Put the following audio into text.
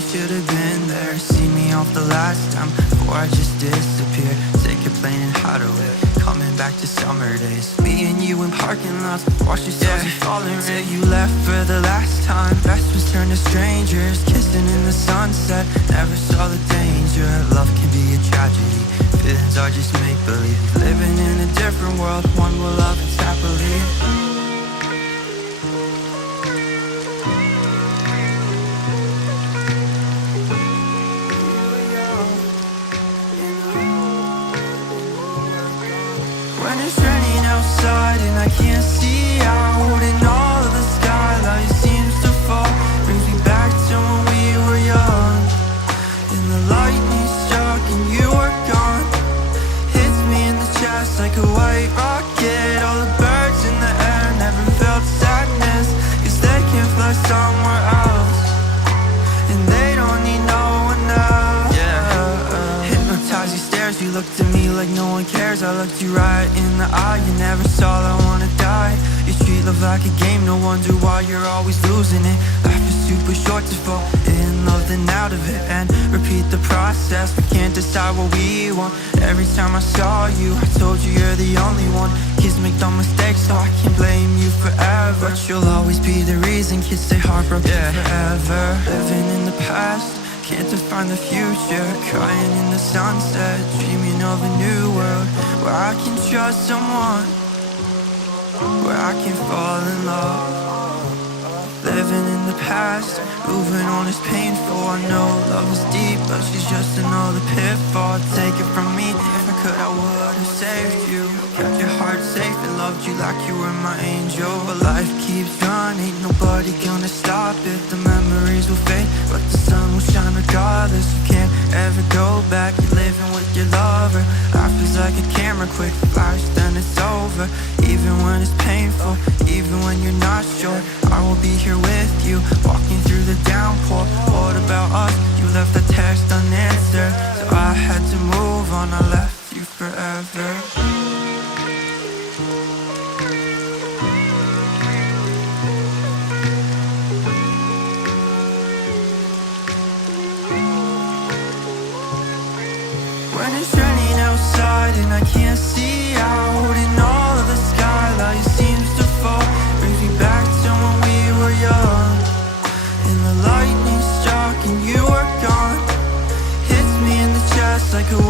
probably should have been there. See me off the last time before I just disappeared. Sick of playing hideaway, coming back to summer days. Me and you in parking lots, watch your stars falling rain. Till you left for the last time, best was turned to strangers, kissing in the sunset. Never saw the danger. Love can be a tragedy, feelings are just make-believe. Living in a different world, one will love us happily. When it's raining outside and I can't see out, and all of the skylight seems to fall, brings me back to when we were young. And the lightning struck and you were gone, hits me in the chest like a white rocket. All the birds in the air never felt sadness, 'cause they can fly somewhere else, and they don't need no one else. Hypnotized, you stares, you looked at me like no one cares. I looked you right in the eye, you never saw I wanna die. You treat love like a game, no wonder why you're always losing it. Life is super short to fall in love then out of it, and repeat the process. We can't decide what we want. Every time I saw you, I told you you're the only one. Kids make dumb mistakes, so I can't blame you forever, but you'll always be the reason kids stay heartbroken forever. Living in the past, can't define the future, crying in the sunset, dreaming of a new world where I can trust someone, where I can fall in love. Living in the past, moving on is painful. I know love is deep, but she's just another pitfall. Take it from me, if I could I would have saved you, kept your heart safe and loved you like you were my angel. But life keeps running, ain't nobody gonna stop it. The memories will fade, but the sun will shine regardless. You can't ever go back, you're living with your lover. Life is like a camera, quick flash, then it's over. Even when it's painful, even when you're not sure, I will be here with you, walking through the downpour. What about us? You left the text unanswered, so I had to move on. I left you forever. When it's raining outside and I can't see out, and all of the skylight seems to fall, brings me back to when we were young. And the lightning struck and you were gone, hits me in the chest like a